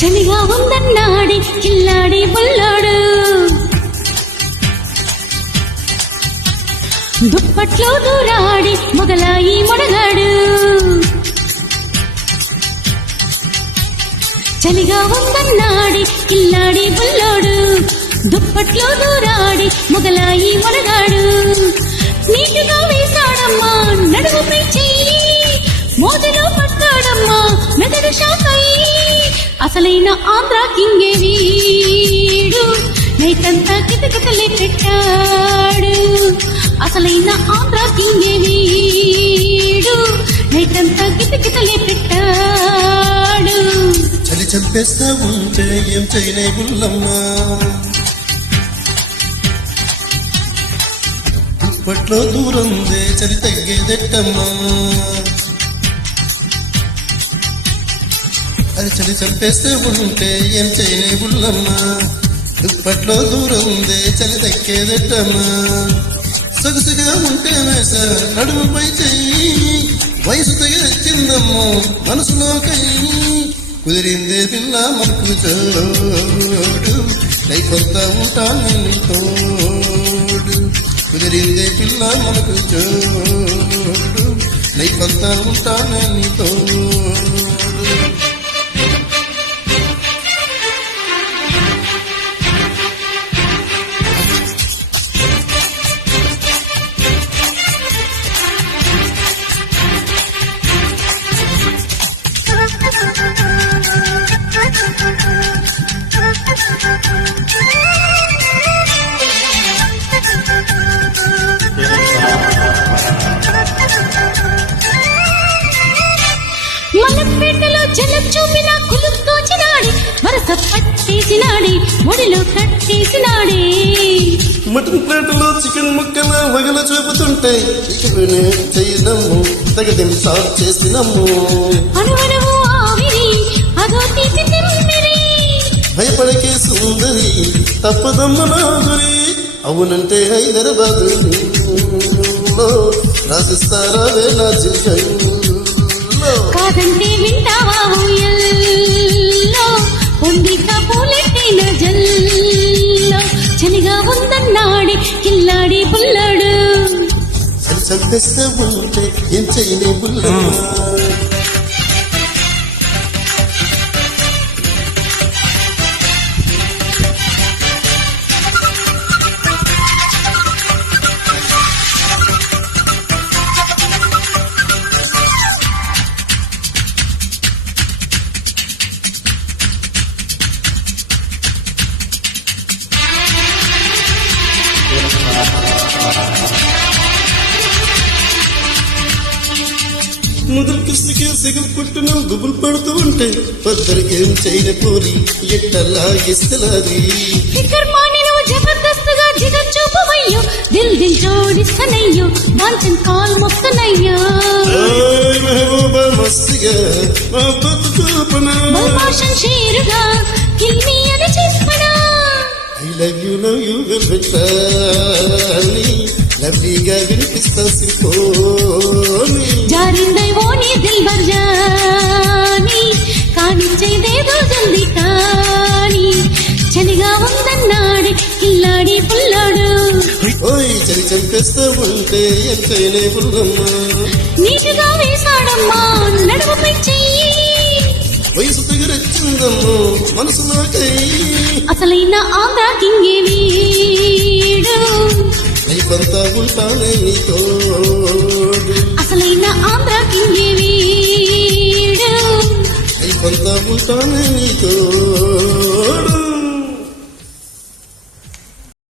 చలిగా ఉందన్నాడి కిల్లాడి బుల్లాడు దుప్పట్లో దూరాడి మొగలాయి మొడగాడు చలిగా ఉందన్నాడి కిల్లాడి బుల్లాడు దుప్పట్లో దూరాడి మొగలాయి మొడగాడు నీటిగా వేశాడమ్మా నడుముపై చెయ్యి మోదిలో పట్టాడమ్మా మెదడు షాకై అసలైన ఆంధ్ర కింగే వీడు నైతంతా కితకితలే పెట్టాడు అసలైన ఆంధ్ర కింగే వీడు నైతంతా కితకితలే పెట్టాడు చలి చంపేస్తా ఉంటే ఏం చేయలే బుల్లమ్మా దుప్పట్లో దూరందే చలి తగ్గేదెట్టమ్మా అది చలి చంపేస్తే ఉంటే ఏం చేయలే బుల్లమ్మా దుప్పట్లో దూరందే చలి తగ్గేదెట్టమ్మా సొగసుగా ఉంటే వేస నడుముపై చెయ్యి వయసు తగిలిందమ్మో మనసులోకై కుదిరిందే పిల్ల మనకు చోడు లైఫంతా ఉంటాను తోడు కుదిరిందే పిల్ల మనకు చోడు లైఫంతా ఉంటానని తోడు మలపేటలో జలం చూపిన కులుక్కోచినాడే వరస పట్టేసినాడే ఒడిలో కట్టేసినాడే మటన్ ప్లేట్లో చికెన్ ముక్కల వగల చూపుతుంటే ఇకనే చేయడము తగదిం సార్ చేసినమ్ము అనువనము ఆవిరి అదో తీపి తిమ్మిరి భయపడకే సుందరి తప్పదమ్మ నా గురి అవునంటే హైదరాబాద్ రాసిస్తారా వేళ జిల్లాలో కాదంటే వింటావా ఊయల్లో పొందిక పూలెట్టిన జల్లో చలిగా ఉందన్నాడి కిల్లాడి బుల్లాడు చలి చంపేస్తే ఉంటే ఏం చేయలే బుల్లమ్మ ముదురు కిస్తుకి సిగులు పుట్టిన గుబులు పడుతూ ఉంటే పద్దరికేం చేయని పోరి ఎట్టలా ఇస్తలాది ఫికర్మాని నువ్వు జబర్దస్తుగా జిగర్ చూపవయ్యో దిల్ దిల్ జోడిస్తనయ్యో వాంచన్ కాల్ మొక్కనయ్యో మెహబూబా మస్తుగా మా బతుకుపనా బల్మాషన్ షేరుగా కిల్మి అని చేస్పడా ఐ లవ్ యూ వెల్వెట్టాలి లవ్లీగా వినిపిస్తా సింఫోని జారిందైవో నీ దిల్ బర్జాని కానిచ్చేదేదో జల్ది కాని చలిగా ఉందన్నాడి కిల్లాడి పుల్లాడు ఓయ్ చలి చంపేస్తా ఉంటే ఏం చేయలే బుల్లమ్మ నీటిగా వేశాడమ్మా నడుముపై చెయ్యి వయసు తగిరచ్చిందమ్మో మనసులోకై అసలైన ఆంధ్ర కింగే వీడు లైఫంతా ఉంటానే నీ తోడు అసలైన ఆంధ్ర కింగే వీడు లైఫంతా ఉంటానే నీ తోడు